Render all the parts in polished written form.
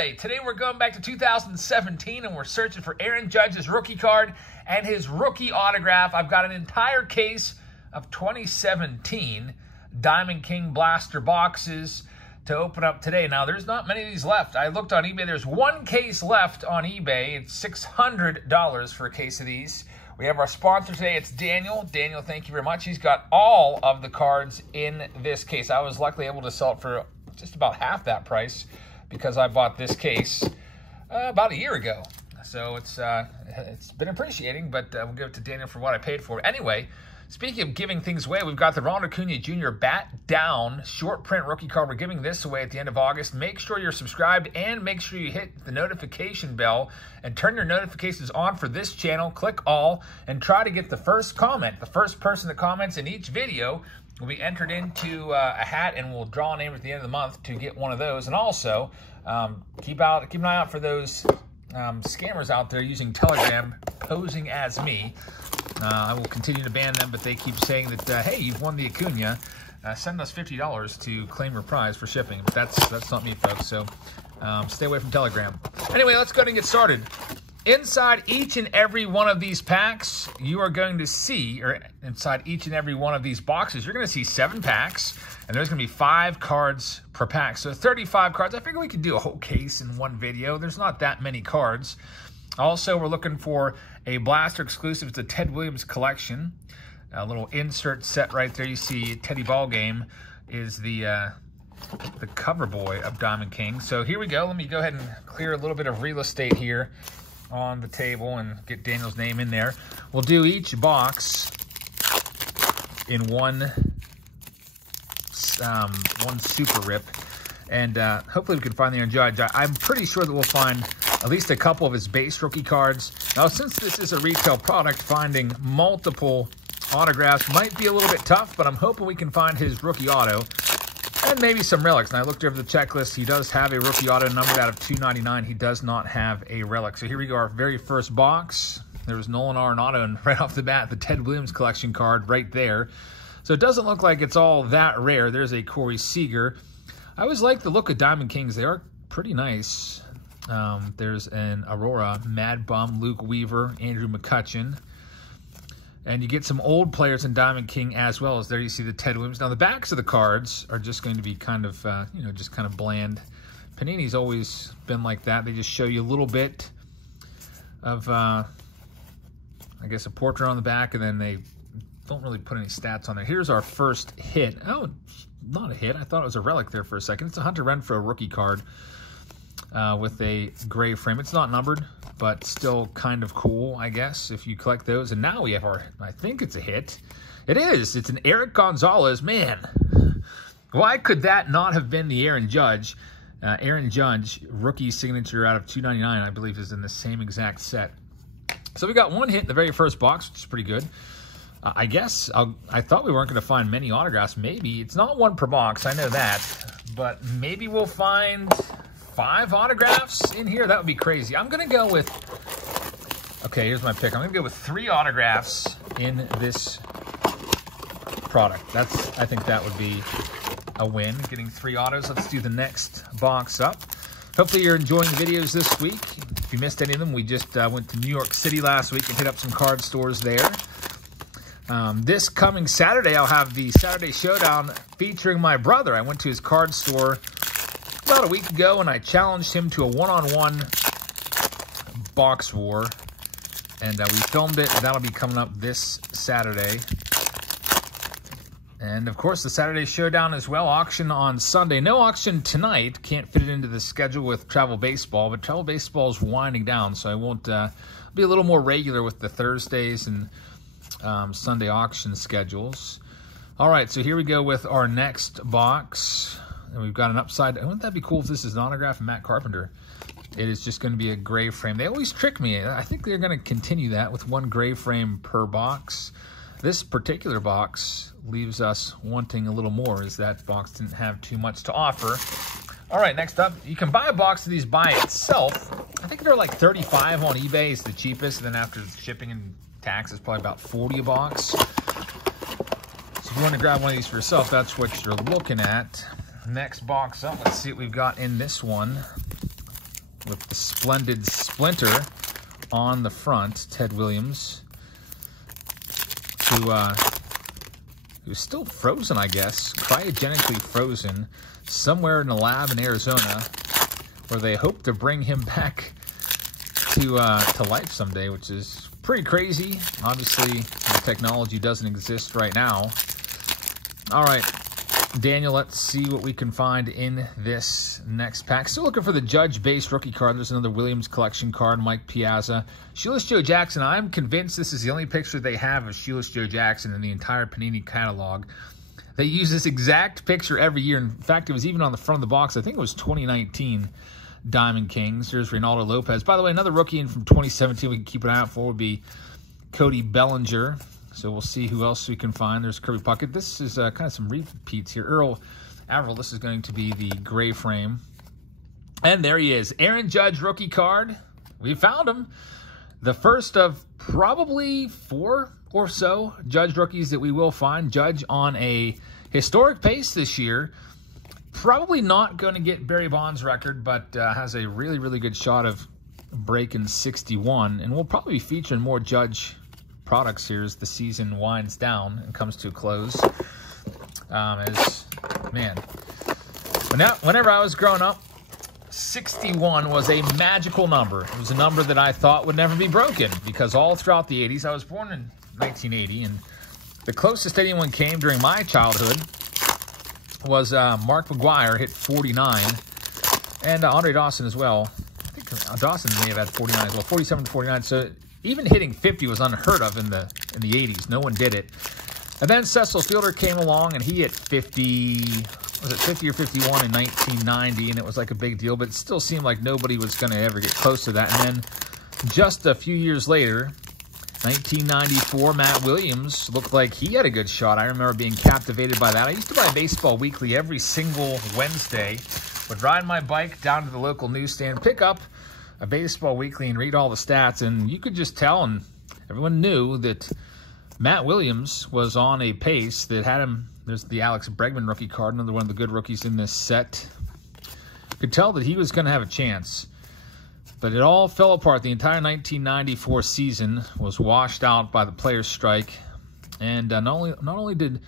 Thursday. Today we're going back to 2017 and we're searching for Aaron Judge's rookie card and his rookie autograph. I've got an entire case of 2017 Diamond King Blaster boxes to open up today. Now, there's not many of these left. I looked on eBay. There's one case left on eBay. It's $600 for a case of these. We have our sponsor today. It's Daniel. Daniel, thank you very much. He's got all of the cards in this case. I was luckily able to sell it for just about half that price because I bought this case about a year ago. So it's been appreciating, but we'll give it to Daniel for what I paid for it. Anyway, speaking of giving things away, we've got the Ronald Acuna Jr. Bat Down short print rookie card. We're giving this away at the end of August. Make sure you're subscribed and make sure you hit the notification bell and turn your notifications on for this channel. Click all and try to get the first comment. The first person that comments in each video will be entered into a hat, and we'll draw a name at the end of the month to get one of those. And also, keep an eye out for those scammers out there using Telegram posing as me. I will continue to ban them, but they keep saying that, hey, you've won the Acuna. Send us $50 to claim your prize for shipping. But that's not me, folks, so stay away from Telegram. Anyway, let's go ahead and get started. Inside each and every one of these packs, you are going to see, or inside each and every one of these boxes, you're going to see 7 packs, and there's going to be 5 cards per pack. So 35 cards. I figure we could do a whole case in one video. There's not that many cards. Also, we're looking for a Blaster exclusive. It's a Ted Williams collection. A little insert set right there. You see Teddy Ballgame is the cover boy of Diamond King. So here we go. Let me go ahead and clear a little bit of real estate here on the table and get Daniel's name in there. We'll do each box in one super rip, and hopefully we can find the Aaron Judge. I'm pretty sure that we'll find at least a couple of his base rookie cards. Now, since this is a retail product, finding multiple autographs might be a little bit tough, but I'm hoping we can find his rookie auto and maybe some relics. And I looked over the checklist. He does have a rookie auto numbered out of 299. He does not have a relic. So here we go, our very first box. There was Nolan Arenado, and right off the bat, the Ted Williams collection card right there. So it doesn't look like it's all that rare. There's a Corey Seager. I always like the look of Diamond Kings. They are pretty nice. There's an Aurora, Mad Bum, Luke Weaver, Andrew McCutchen. And you get some old players in Diamond King as well as there you see the Ted Williams. Now, the backs of the cards are just going to be kind of, just kind of bland. Panini's always been like that. They just show you a little bit of, I guess, a portrait on the back, and then they don't really put any stats on there. Here's our first hit. Oh, not a hit. I thought it was a relic there for a second. It's a Hunter Renfroe rookie card with a gray frame. It's not numbered, but still kind of cool, I guess, if you collect those. And now we have our, I think it's a hit. It is. It's an Eric Gonzalez. Man, why could that not have been the Aaron Judge? Aaron Judge, rookie signature out of 299, I believe, is in the same exact set. So we got one hit in the very first box, which is pretty good. I guess I thought we weren't going to find many autographs. Maybe. It's not one per box, I know that. But maybe we'll find 5 autographs in here. That would be crazy. I'm going to go with, okay, here's my pick. I'm going to go with 3 autographs in this product. I think that would be a win, getting 3 autos. Let's do the next box up. Hopefully you're enjoying the videos this week. If you missed any of them, we just went to New York City last week and hit up some card stores there. This coming Saturday, I'll have the Saturday Showdown featuring my brother. I went to his card store about a week ago, and I challenged him to a one-on-one box war, and we filmed it. That'll be coming up this Saturday. And, of course, the Saturday Showdown as well. Auction on Sunday. No auction tonight. Can't fit it into the schedule with travel baseball, but travel baseball is winding down, so I won't be a little more regular with the Thursdays and Sunday auction schedules. All right, so here we go with our next box. And we've got an upside. Wouldn't that be cool if this is an autograph of Matt Carpenter? It is just going to be a gray frame. They always trick me. I think they're going to continue that with 1 gray frame per box. This particular box leaves us wanting a little more, as that box didn't have too much to offer. All right, next up, you can buy a box of these by itself. I think they're like $35 on eBay. It's the cheapest. And then after shipping and tax, it's probably about $40 a box. So if you want to grab one of these for yourself, that's what you're looking at. Next box up, let's see what we've got in this one. with the splendid splinter on the front. Ted Williams, who's still frozen, I guess, cryogenically frozen, somewhere in a lab in Arizona, where they hope to bring him back to life someday, which is pretty crazy. Obviously, the technology doesn't exist right now. All right, Daniel, let's see what we can find in this next pack. Still looking for the Judge base rookie card. There's another Williams collection card, Mike Piazza. Shoeless Joe Jackson. I'm convinced this is the only picture they have of Shoeless Joe Jackson in the entire Panini catalog. They use this exact picture every year. In fact, it was even on the front of the box. I think it was 2019 Diamond Kings. There's Reynaldo Lopez. By the way, another rookie in from 2017 we can keep an eye out for would be Cody Bellinger. So we'll see who else we can find. There's Kirby Puckett. This is kind of some repeats here. Earl Averill, this is going to be the gray frame. And there he is. Aaron Judge rookie card. We found him. The first of probably 4 or so Judge rookies that we will find. Judge on a historic pace this year. Probably not going to get Barry Bonds' record, but has a really, really good shot of breaking 61. And we'll probably be featuring more Judge products here as the season winds down and comes to a close. Whenever I was growing up, 61 was a magical number. It was a number that I thought would never be broken because all throughout the 80s, I was born in 1980, and the closest anyone came during my childhood was Mark McGwire, hit 49, and Andre Dawson as well. I think Dawson may have had 49 as well, 47 to 49. So even hitting 50 was unheard of in the 80s. No one did it. And then Cecil Fielder came along, and he hit 50, was it 50 or 51 in 1990, and it was like a big deal, but it still seemed like nobody was going to ever get close to that. And then just a few years later, 1994, Matt Williams looked like he had a good shot. I remember being captivated by that. I used to buy Baseball Weekly every single Wednesday. Would ride my bike down to the local newsstand, pick up a Baseball Weekly and read all the stats, and you could just tell, and everyone knew that Matt Williams was on a pace that had him. There's the Alex Bregman rookie card, another one of the good rookies in this set. Could tell that he was going to have a chance. But it all fell apart. The entire 1994 season was washed out by the players' strike. And not only did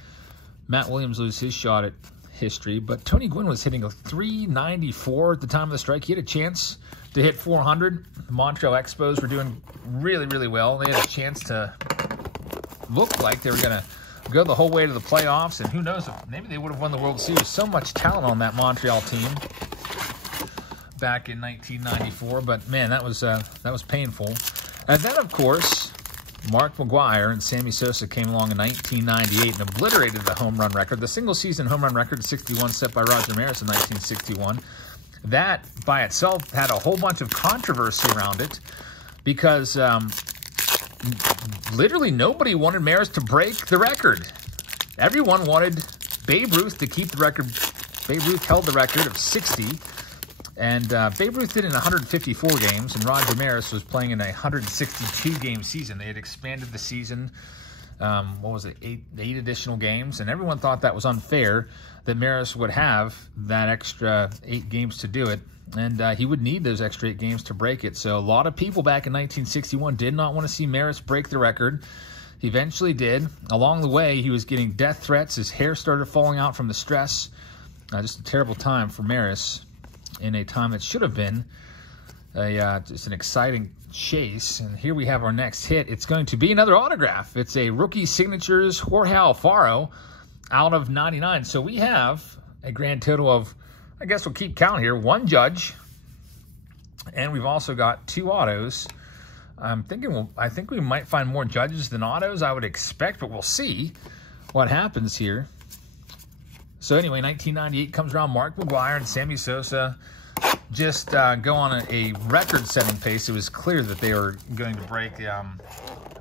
Matt Williams lose his shot at history, but Tony Gwynn was hitting a 394 at the time of the strike. He had a chance to hit 400. The Montreal Expos were doing really, really well. They had a chance to look like they were going to go the whole way to the playoffs. And who knows, maybe they would have won the World Series. So much talent on that Montreal team back in 1994, but man, that was painful. And then, of course, Mark McGwire and Sammy Sosa came along in 1998 and obliterated the home run record, the single-season home run record, 61, set by Roger Maris in 1961. That, by itself, had a whole bunch of controversy around it because literally nobody wanted Maris to break the record. Everyone wanted Babe Ruth to keep the record. Babe Ruth held the record of 60. And Babe Ruth did in 154 games, and Roger Maris was playing in a 162-game season. They had expanded the season, what was it, eight additional games, and everyone thought that was unfair that Maris would have that extra 8 games to do it, and he would need those extra 8 games to break it. So a lot of people back in 1961 did not want to see Maris break the record. He eventually did. Along the way, he was getting death threats. His hair started falling out from the stress. Just a terrible time for Maris, in a time that should have been just an exciting chase. And here we have our next hit. It's going to be another autograph. It's a rookie signatures Jorge Alfaro out of 99. So we have a grand total of, I guess we'll keep count here, 1 Judge, and we've also got 2 autos. I think we might find more Judges than autos, I would expect, but we'll see what happens here. So anyway, 1998 comes around. Mark McGwire and Sammy Sosa just go on a record-setting pace. It was clear that they were going to break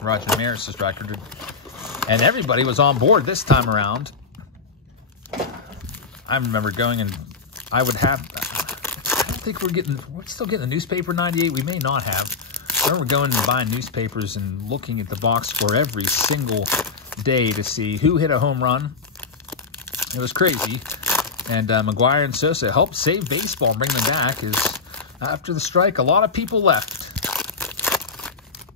Roger Maris's record, and everybody was on board this time around. I remember going, and I would have. I don't think we're still getting the newspaper in '98. We may not have. I remember going and buying newspapers and looking at the box score every single day to see who hit a home run. It was crazy. And McGwire and Sosa helped save baseball and bring them back as After the strike, a lot of people left.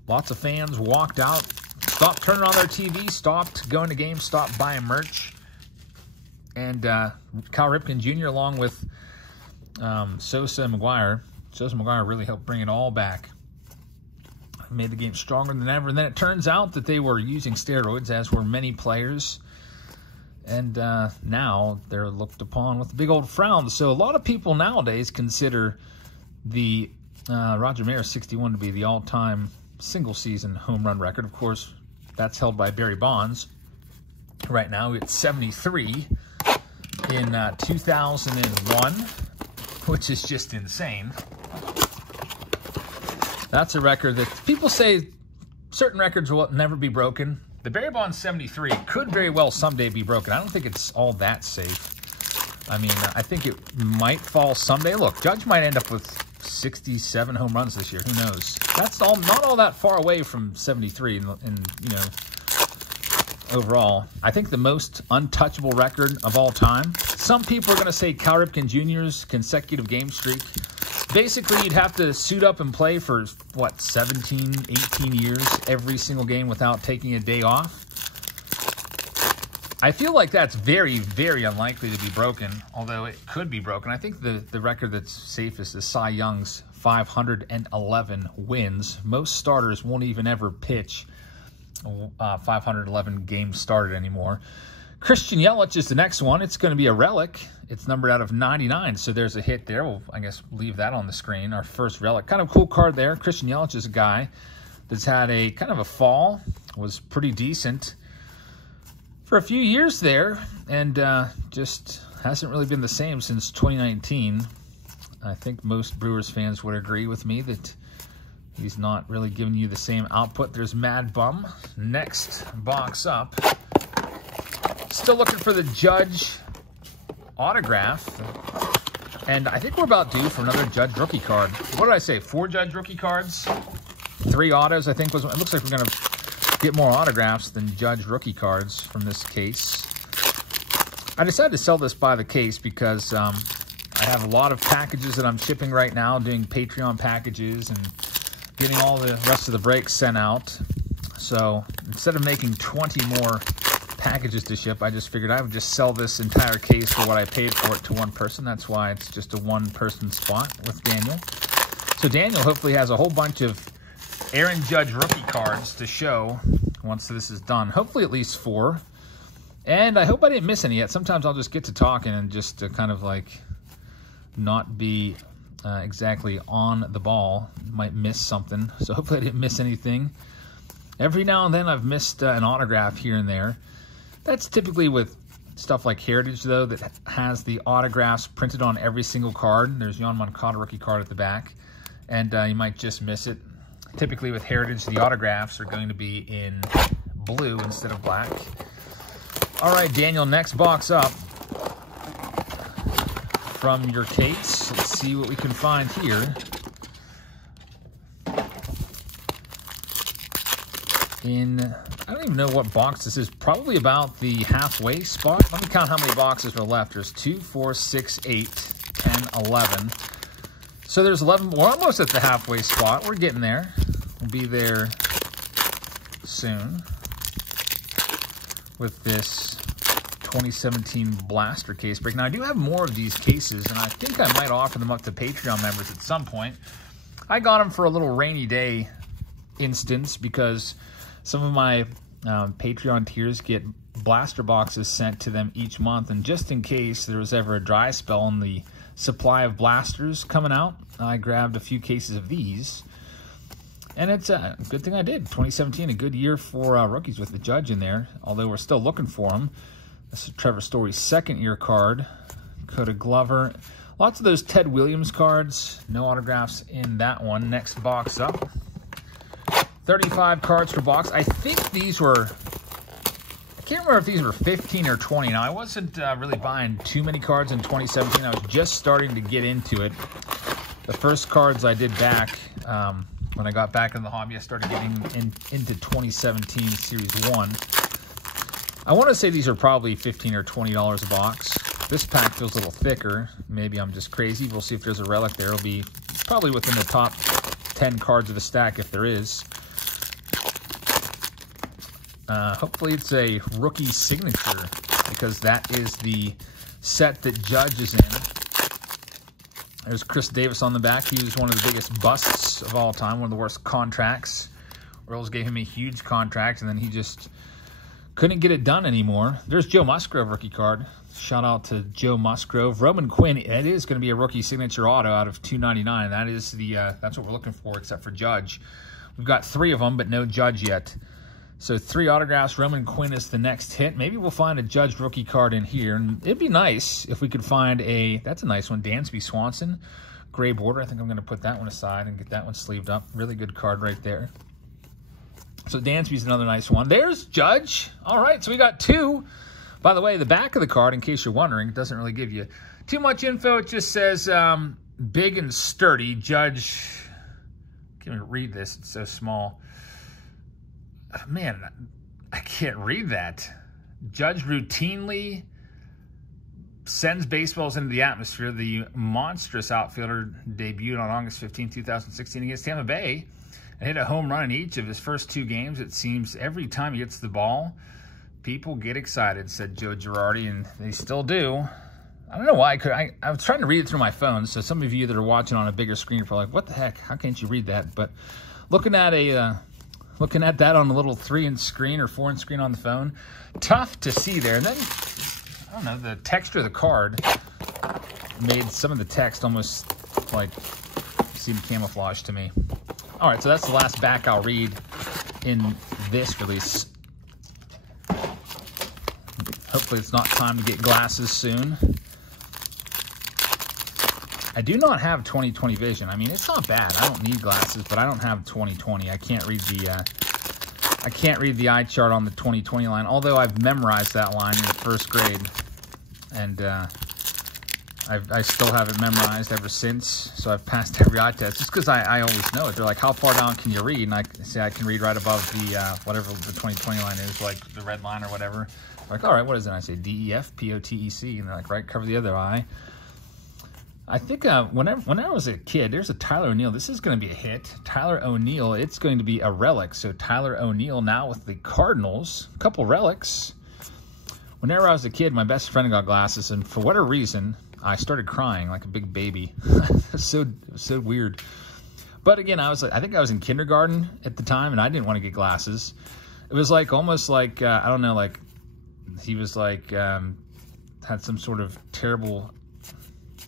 Lots of fans walked out, stopped turning on their TV, stopped going to games, stopped buying merch. And Cal Ripken Jr. along with Sosa and McGuire. Sosa and McGuire really helped bring it all back. Made the game stronger than ever. And then it turns out that they were using steroids, as were many players. And now they're looked upon with a big old frown. So a lot of people nowadays consider the Roger Maris 61 to be the all-time single-season home run record. Of course, that's held by Barry Bonds. Right now, it's 73 in 2001, which is just insane. That's a record that people say certain records will never be broken. The Barry Bonds 73 could very well someday be broken. I don't think it's all that safe. I mean, I think it might fall someday. Look, Judge might end up with 67 home runs this year. Who knows? That's all not all that far away from 73 and you know, overall. I think the most untouchable record of all time. Some people are going to say Cal Ripken Jr.'s consecutive game streak. Basically, you'd have to suit up and play for, what, 17, 18 years every single game without taking a day off. I feel like that's very, very unlikely to be broken, although it could be broken. I think the record that's safest is Cy Young's 511 wins. Most starters won't even ever pitch 511 games started anymore. Christian Yelich is the next one. It's going to be a relic. It's numbered out of 99, so there's a hit there. We'll, I guess, leave that on the screen. Our first relic. Kind of cool card there. Christian Yelich is a guy that's had a kind of a fall. Was pretty decent for a few years there, and just hasn't really been the same since 2019. I think most Brewers fans would agree with me that he's not really giving you the same output. There's Mad Bum. Next box up. Still looking for the Judge autograph. And I think we're about due for another Judge rookie card. What did I say? 4 Judge rookie cards? 3 autos, I think. It looks like we're going to get more autographs than Judge rookie cards from this case. I decided to sell this by the case because I have a lot of packages that I'm shipping right now, doing Patreon packages and getting all the rest of the breaks sent out. So instead of making 20 more packages to ship, I just figured I would just sell this entire case for what I paid for it to one person. That's why it's just a one-person spot with Daniel. So Daniel hopefully has a whole bunch of Aaron Judge rookie cards to show once this is done. Hopefully at least 4. And I hope I didn't miss any yet. Sometimes I'll just get to talking and just kind of like not be exactly on the ball. Might miss something. So hopefully I didn't miss anything. Every now and then I've missed an autograph here and there. That's typically with stuff like Heritage, though, that has the autographs printed on every single card. There's Yoan Moncada rookie card at the back, and you might just miss it. Typically with Heritage, the autographs are going to be in blue instead of black. All right, Daniel, next box up from your case. Let's see what we can find here. I don't even know what box this is. Probably about the halfway spot. Let me count how many boxes are left. There's 2, 4, 6, 8, 10, 11. So there's 11. We're almost at the halfway spot. We're getting there. We'll be there soon with this 2017 Blaster case break. Now, I do have more of these cases, and I think I might offer them up to Patreon members at some point. I got them for a little rainy day instance because some of my Patreon tiers get blaster boxes sent to them each month, and just in case there was ever a dry spell in the supply of blasters coming out, I grabbed a few cases of these, and it's a good thing I did. 2017, a good year for rookies with the Judge in there, although we're still looking for them. This is Trevor Story's second-year card. Coda Glover. Lots of those Ted Williams cards. No autographs in that one. Next box up. 35 cards per box. I think these were, I can't remember if these were 15 or 20. Now, I wasn't really buying too many cards in 2017. I was just starting to get into it. The first cards I did back, when I got back in the hobby, I started getting into 2017 Series 1. I want to say these are probably $15 or $20 a box. This pack feels a little thicker. Maybe I'm just crazy. We'll see if there's a relic there. It'll be probably within the top 10 cards of the stack if there is. Hopefully it's a rookie signature, because that is the set that Judge is in. There's Chris Davis on the back. He was one of the biggest busts of all time, one of the worst contracts. Orioles gave him a huge contract, and then he just couldn't get it done anymore. There's Joe Musgrove rookie card. Shout out to Joe Musgrove. Roman Quinn, it is going to be a rookie signature auto out of 299. That is the that's what we're looking for, except for Judge. We've got 3 of them, but no Judge yet. So 3 autographs. Roman Quinn is the next hit. Maybe we'll find a Judge rookie card in here. And it'd be nice if we could find a, that's a nice one, Dansby Swanson. Gray border. I think I'm going to put that one aside and get that one sleeved up. Really good card right there. So Dansby's another nice one. There's Judge. All right, so we got 2. By the way, the back of the card, in case you're wondering, doesn't really give you too much info. It just says big and sturdy. Judge, I can't even read this. It's so small. Man, I can't read that. Judge routinely sends baseballs into the atmosphere. The monstrous outfielder debuted on August 15, 2016 against Tampa Bay and hit a home run in each of his first 2 games. It seems every time he hits the ball, people get excited, said Joe Girardi, and they still do. I don't know why I was trying to read it through my phone, so some of you that are watching on a bigger screen are like, what the heck? How can't you read that? But looking at that on a little 3-inch screen or 4-inch screen on the phone, tough to see there. And then, I don't know, the texture of the card made some of the text almost like seem camouflage to me. All right, so that's the last back I'll read in this release. Hopefully it's not time to get glasses soon. I do not have 20/20 vision. I mean, it's not bad. I don't need glasses, but I don't have 20/20. I can't read the eye chart on the 20/20 line, although I've memorized that line in 1st grade. And I still have it memorized ever since, so I've passed every eye test just because I always know it. They're like, how far down can you read? And I say I can read right above the whatever the 20/20 line is, like the red line or whatever. Like, all right, what is it? I say DEF POTEC, and they're like, right, cover the other eye. I think when I was a kid, there's a Tyler O'Neill. This is going to be a hit. Tyler O'Neill, it's going to be a relic. So Tyler O'Neill now with the Cardinals, a couple relics. Whenever I was a kid, my best friend got glasses, and for whatever reason, I started crying like a big baby. so weird. But again, I think I was in kindergarten at the time, and I didn't want to get glasses. It was like almost like I don't know, like he was like had some sort of terrible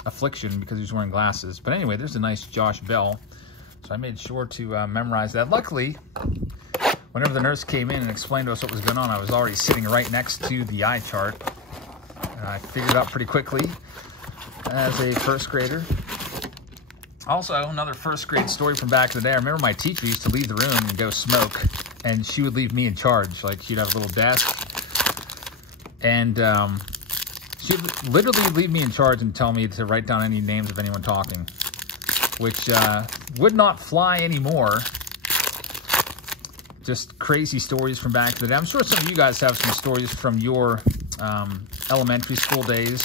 affliction because he was wearing glasses. But anyway, there's a nice Josh Bell. So I made sure to memorize that. Luckily, whenever the nurse came in and explained to us what was going on, I was already sitting right next to the eye chart. And I figured it out pretty quickly as a 1st grader. Also, another 1st grade story from back in the day. I remember my teacher used to leave the room and go smoke, and she would leave me in charge. Like, she'd have a little desk, and she'd literally leave me in charge and tell me to write down any names of anyone talking, which would not fly anymore. Just crazy stories from back in the day. I'm sure some of you guys have some stories from your elementary school days.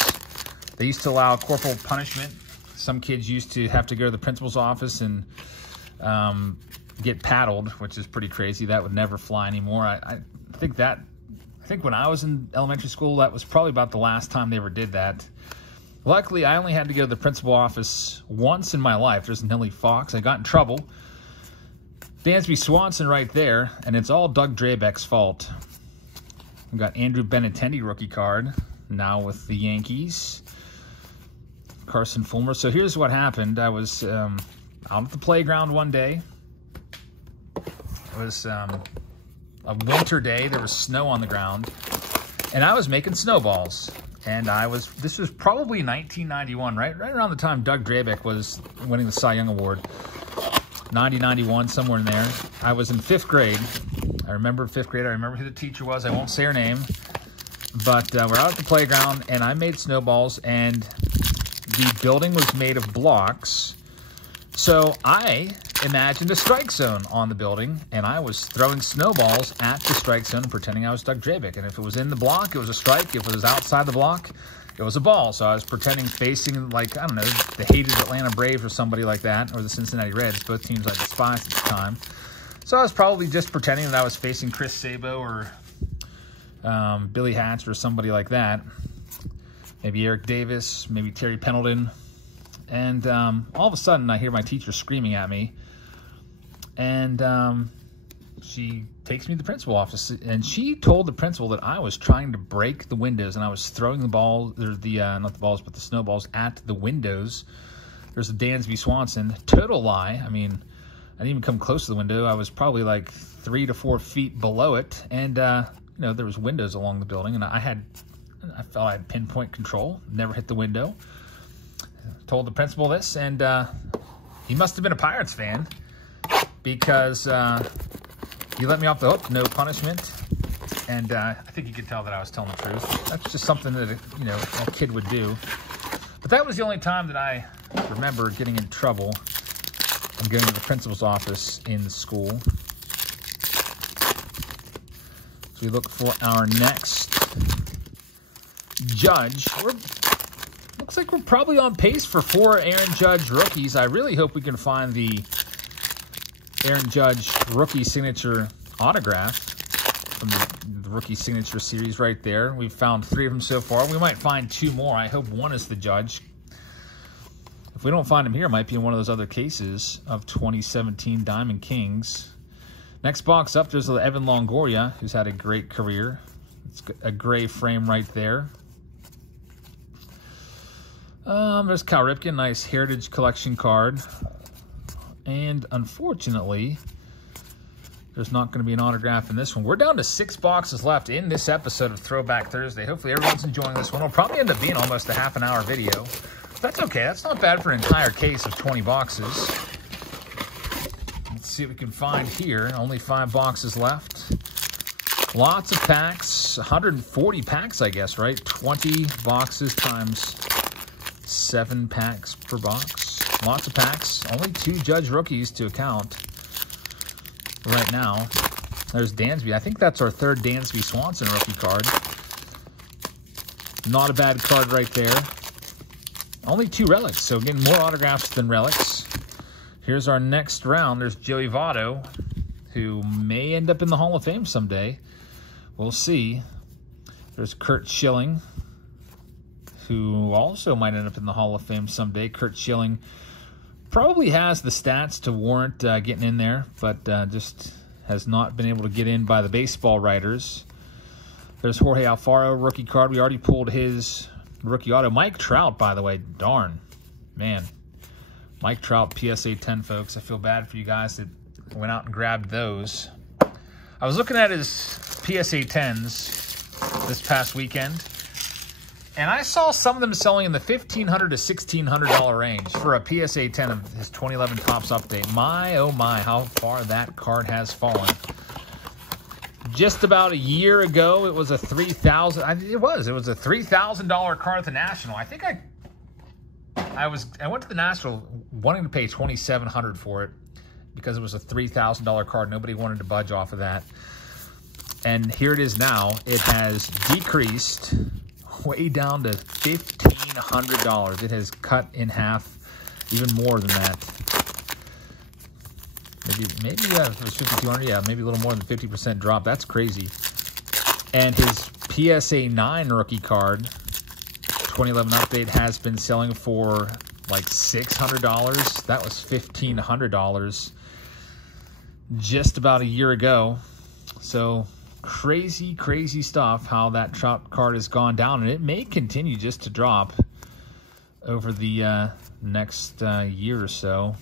They used to allow corporal punishment. Some kids used to have to go to the principal's office and get paddled, which is pretty crazy. That would never fly anymore. I think when I was in elementary school, that was probably about the last time they ever did that. Luckily, I only had to go to the principal office once in my life. There's Nellie Fox. I got in trouble. Dansby Swanson right there, and it's all Doug Drabeck's fault. We've got Andrew Benintendi rookie card, now with the Yankees. Carson Fulmer. So here's what happened. I was out at the playground one day. It was a winter day. There was snow on the ground, and I was making snowballs. And this was probably 1991, right around the time Doug Drabeck was winning the Cy Young Award. 90, 91, somewhere in there. I was in 5th grade. I remember 5th grade. I remember who the teacher was. I won't say her name. But we're out at the playground, and I made snowballs, and the building was made of blocks. So I imagined a strike zone on the building, and I was throwing snowballs at the strike zone, pretending I was Doug Drabeck. And if it was in the block, it was a strike. If it was outside the block, it was a ball. So I was pretending facing, like, I don't know, the hated Atlanta Braves or somebody like that, or the Cincinnati Reds, both teams I despised at the time. So I was probably just pretending that I was facing Chris Sabo or Billy Hatch or somebody like that. Maybe Eric Davis, maybe Terry Pendleton. And all of a sudden, I hear my teacher screaming at me. And she takes me to the principal's office. And she told the principal that I was trying to break the windows. And I was throwing the ball, not the balls, but the snowballs at the windows. There's a Dansby Swanson. Total lie. I mean, I didn't even come close to the window. I was probably like 3 to 4 feet below it. And, you know, there was windows along the building. And I felt I had pinpoint control. Never hit the window. Told the principal this, and he must have been a Pirates fan because he let me off the hook, no punishment. And I think you could tell that I was telling the truth. That's just something that, you know, a kid would do. But that was the only time that I remember getting in trouble and going to the principal's office in school. So we look for our next Judge. Looks like we're probably on pace for 4 Aaron Judge rookies. I really hope we can find the Aaron Judge rookie signature autograph from the rookie signature series right there. We've found 3 of them so far. We might find 2 more. I hope one is the Judge. If we don't find him here, it might be in one of those other cases of 2017 Diamond Kings. Next box up, there's Evan Longoria, who's had a great career. It's a gray frame right there. There's Cal Ripken, nice Heritage Collection card. And unfortunately, there's not going to be an autograph in this one. We're down to 6 boxes left in this episode of Throwback Thursday. Hopefully everyone's enjoying this one. It'll probably end up being almost a half-an-hour video. That's okay. That's not bad for an entire case of 20 boxes. Let's see what we can find here. Only 5 boxes left. Lots of packs. 140 packs, I guess, right? 20 boxes times 7 packs per box. Lots of packs. Only 2 Judge rookies to account right now. There's Dansby. I think that's our 3rd Dansby Swanson rookie card. Not a bad card right there. Only 2 relics, so getting more autographs than relics. Here's our next round. There's Joey Votto, who may end up in the Hall of Fame someday. We'll see. There's Curt Schilling, who also might end up in the Hall of Fame someday. Curt Schilling probably has the stats to warrant getting in there, but just has not been able to get in by the baseball writers. There's Jorge Alfaro, rookie card. We already pulled his rookie auto. Mike Trout, by the way. Darn. Man. Mike Trout, PSA 10, folks. I feel bad for you guys that went out and grabbed those. I was looking at his PSA 10s this past weekend, and I saw some of them selling in the $1,500 to $1,600 range for a PSA 10 of his 2011 Topps update. My, oh my, how far that card has fallen. Just about a year ago, it was a $3,000. It was a $3,000 card at the National. I think I went to the National wanting to pay $2,700 for it because it was a $3,000 card. Nobody wanted to budge off of that. And here it is now. It has decreased way down to $1,500. It has cut in half, even more than that. Maybe if it was 5,200, yeah, maybe a little more than 50% drop. That's crazy. And his PSA 9 rookie card, 2011 update, has been selling for like $600. That was $1,500 just about a year ago. So crazy, crazy stuff how that Trout card has gone down, and it may continue just to drop over the next year or so.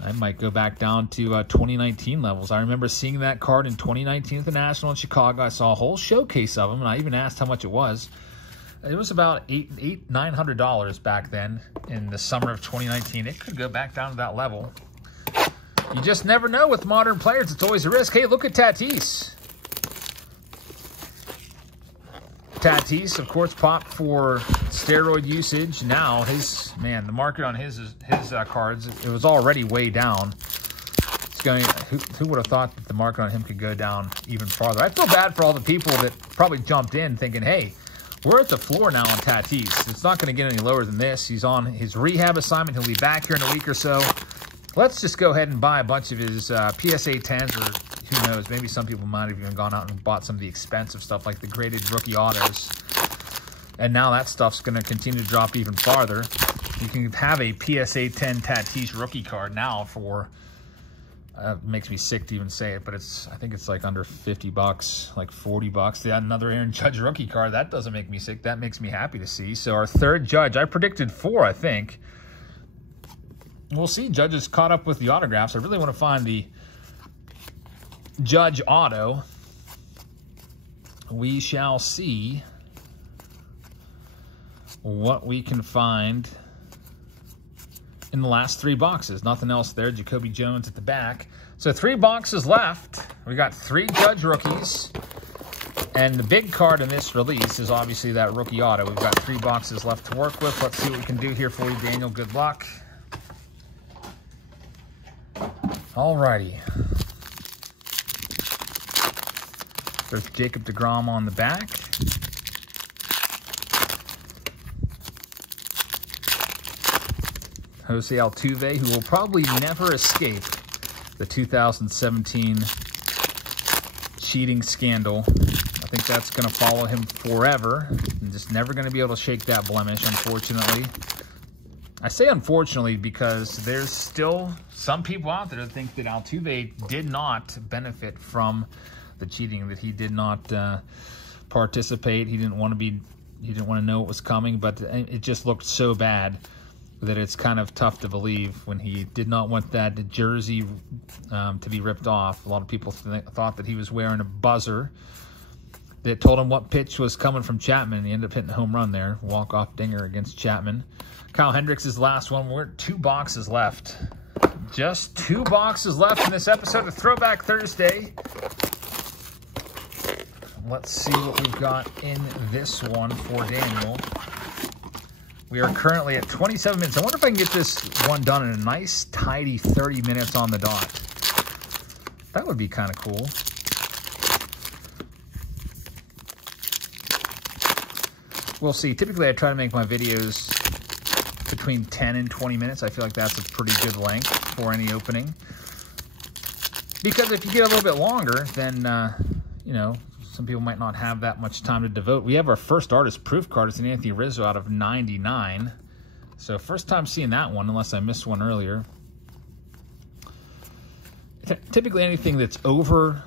I might go back down to 2019 levels. I remember seeing that card in 2019 at the National in Chicago. I saw a whole showcase of them, and I even asked how much it was. It was about $900 back then in the summer of 2019. It could go back down to that level. You just never know with modern players. It's always a risk. Hey, look at Tatis. Tatis, of course, popped for steroid usage. Now, the market on his cards, it was already way down. It's going. Who would have thought that the market on him could go down even farther? I feel bad for all the people that probably jumped in thinking, hey, we're at the floor now on Tatis. It's not going to get any lower than this. He's on his rehab assignment. He'll be back here in a week or so. Let's just go ahead and buy a bunch of his PSA 10s, or who knows, maybe some people might have even gone out and bought some of the expensive stuff like the graded rookie autos. And now that stuff's going to continue to drop even farther. You can have a PSA 10 Tatis rookie card now for, makes me sick to even say it, but I think it's like under 50 bucks, like 40 bucks. Yeah, another Aaron Judge rookie card. That doesn't make me sick. That makes me happy to see. So our third Judge, I predicted 4, I think. We'll see. Judge is caught up with the autographs. I really want to find the Judge auto. We shall see what we can find in the last 3 boxes. Nothing else there. Jacoby Jones at the back. So 3 boxes left. We got 3 Judge rookies. And the big card in this release is obviously that rookie auto. We've got 3 boxes left to work with. Let's see what we can do here for you, Daniel. Good luck. Alrighty. There's Jacob deGrom on the back. Jose Altuve, who will probably never escape the 2017 cheating scandal. I think that's going to follow him forever. And just never going to be able to shake that blemish, unfortunately. I say unfortunately because there's still some people out there that think that Altuve did not benefit from the cheating, that he did not participate. He didn't want to know what was coming, but it just looked so bad that it's kind of tough to believe when he did not want that jersey to be ripped off. A lot of people thought that he was wearing a buzzer that told him what pitch was coming from Chapman. He ended up hitting a home run there, walk-off dinger against Chapman. Kyle Hendricks is the last one. We're at 2 boxes left. Just 2 boxes left in this episode of Throwback Thursday. Let's see what we've got in this one for Daniel. We are currently at 27 minutes. I wonder if I can get this one done in a nice, tidy 30 minutes on the dot. That would be kind of cool. We'll see. Typically, I try to make my videos between 10 and 20 minutes. I feel like that's a pretty good length for any opening. Because if you get a little bit longer, then, you know, some people might not have that much time to devote. We have our first artist proof card. It's an Anthony Rizzo out of 99. So first time seeing that one, unless I missed one earlier. Typically anything that's over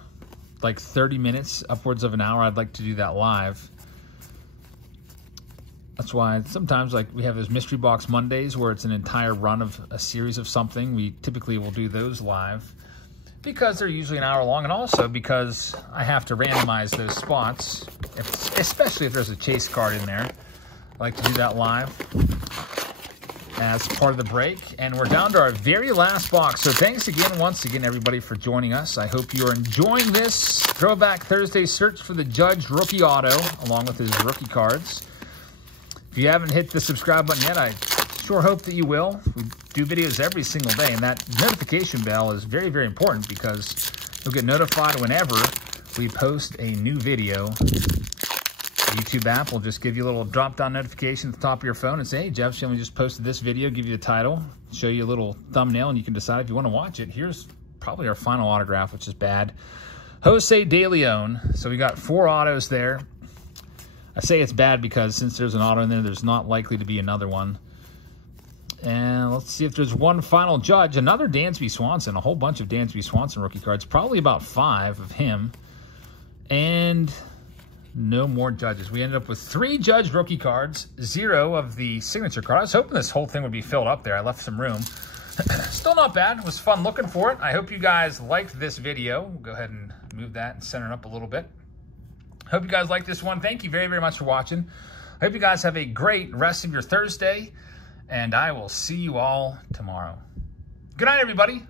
like 30 minutes, upwards of an hour, I'd like to do that live. That's why sometimes like we have those Mystery Box Mondays where it's an entire run of a series of something. We typically will do those live because they're usually an hour long, and also because I have to randomize those spots, especially if there's a chase card in there. I like to do that live as part of the break. And we're down to our very last box. So thanks again, once again, everybody, for joining us. I hope you're enjoying this Throwback Thursday search for the Judge rookie auto, along with his rookie cards. If you haven't hit the subscribe button yet, I sure hope that you will. We do videos every single day, and that notification bell is very, very important because you'll get notified whenever we post a new video. The YouTube app will just give you a little drop-down notification at the top of your phone and say, hey, Jeff Shimley just posted this video, give you the title, show you a little thumbnail, and you can decide if you want to watch it. Here's probably our final autograph, which is bad. Jose De Leon. So we got 4 autos there. I say it's bad because since there's an auto in there, there's not likely to be another one. And let's see if there's one final Judge. Another Dansby Swanson, a whole bunch of Dansby Swanson rookie cards. Probably about 5 of him. And no more Judges. We ended up with 3 Judge rookie cards, 0 of the signature card. I was hoping this whole thing would be filled up there. I left some room. Still not bad. It was fun looking for it. I hope you guys liked this video. We'll go ahead and move that and center it up a little bit. Hope you guys like this one. Thank you very, very much for watching. I hope you guys have a great rest of your Thursday, and I will see you all tomorrow. Good night, everybody.